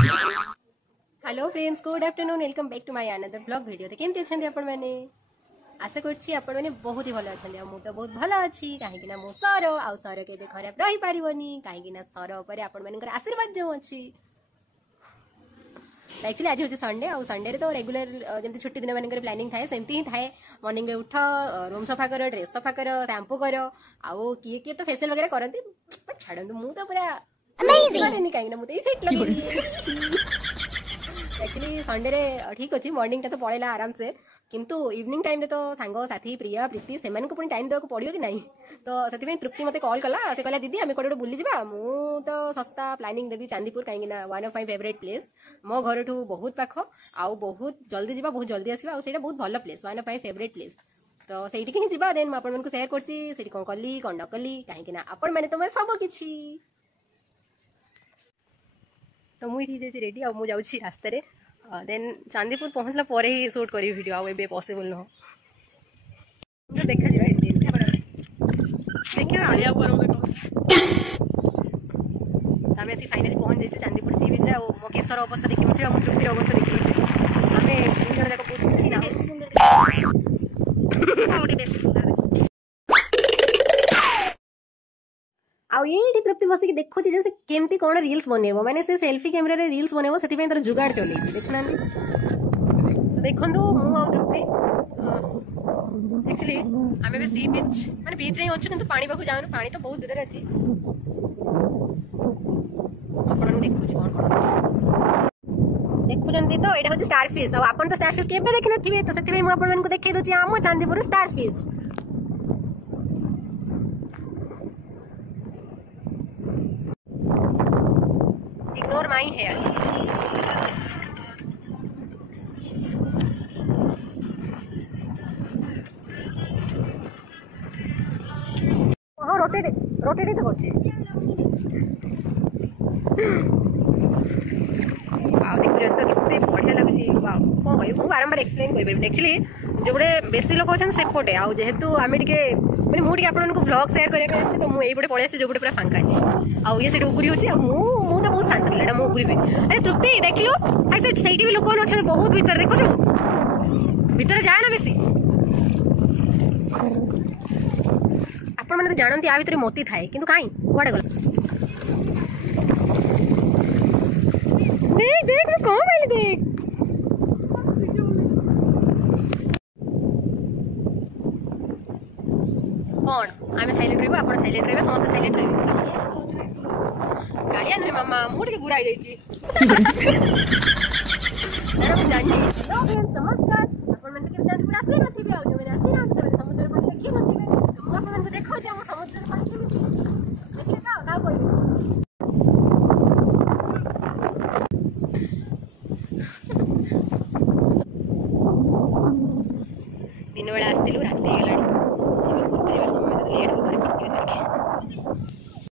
Hello friends, good afternoon, welcome back to my another blog video. तो केमती अच्छा आपण मैंने आशा करछि आपण मैंने बहुत ही भलो अच्छा। मु तो बहुत भलो अच्छी कहीं मो सर आउ सर के खराब रही पारिबनी कहीं सर उपर आपण मानकर आशीर्वाद जो अच्छी। एक्चुअली आज हूँ संडे आउ संडे तो रेगुलर जमी छुट्टी दिन मानक प्लानिंग थाए सेमती ही थाए। मॉर्निंग में उठ, रूम सफा कर, ड्रेस सफा कर, शैम्पू कर, आउ किए किए तो फेशियल वगैरह करती। बट छाड़ू मु तो पूरा कहीं मुझे फिट लगे। एक्चुअली संडे रे ठीक अच्छी मॉर्निंग तो पड़ेगा आराम से, किंतु इवनिंग टाइम रे तो सांग साथी प्रिया प्रीति से पुणी टाइम देवाक पड़ो कि नहीं। तो से तृप्ति मत कॉल कला, से कहला दीदी आम कौटे बुली जा। मु तो सस्ता प्लानिंग देवी चांदीपुर कहीं one of my favourite place. मो घर ठू बहुत पाख आउ बहुत जल्दी जा, बहुत जल्दी आसवा आउ बहुत भल place, one of my favourite place. तो सही ही जा देन मुझे शेयर कर कौन कली कौन न कली कहीं आपण मैंने तुम सब किछि। तो मुझे रेडी आ मुझे रास्त देन चांदीपुर पहुँचला पर ही शूट करी वीडियो आउ ए पॉसिबल न देखा देखिए आम आसी फाइनाली पहुँच जाइए चांदीपुर सी बीच। मो केशर अवस्था देखी पारे, मो तृप्तिर अवस्था देखी पारे। आम दुई जन जाक आउ ये तृप्ति बसिक देखुची जे से केमती कौन रील्स बनैबो, माने से सेल्फी कैमरा रे रील्स बनैबो, सेति पे तर जुगाड़ चलै देखना। तो देखंतु मु आउ तृप्ति एक्चुअली आमे बे सी बीच माने बीच रे अछि, किंतु पानी पाखु जाउन, पानी तो बहुत दूर रे अछि। आपन देखुची कोन कोन देखुचंती। तो एटा होछि स्टार फिश। आ आपन तो स्टार फिश केबे देखि नथिबे, तो सेति पे मु आपन मन को देखाइ दोछि आमो Chandipur star fish. Ignore my hair. हाँ रोटेट ही तो करते। देखुन तो कितने बढ़िया लगुच। कौन कह बारंबार एक्सप्लेन कर। एक्चुअली जो गोटे बेसी लोक अच्छा सेपटे आउ जेहेतु आम टे मैंने मुझे आपको ब्लॉग शेयर करने तो मुझे ये पड़े जो पूरा फांका अच्छी आउ ये उगुरी हो तो बहुत शांत पिला मुझे उगुरी अरे तृप्ति देख लो से भी लोक अच्छा बहुत भीतर देखु भीतर जाए ना बेसी। आपण मैंने तो जानती आ भीतर मोती थाए किंतु कहीं कुआड़े गला देख देख मैं कौन पहले देख कौन आम साइलेंट रही आप साइलेंट रहे समस्त साइलेंट रहे। गाड़िया नुहे मामा मुझे गुराई जाइए। नमस्कार आपण मैंने केबे चांदीपुर आसी नथिबे आ जो मैंने आसी ना से समुद्र पर देखि नथिबे तो मु आपण मैंने देखो जे हम समुद्र पर देखि देखिले का कोई दिन बेला आस्तिलु राति गलानी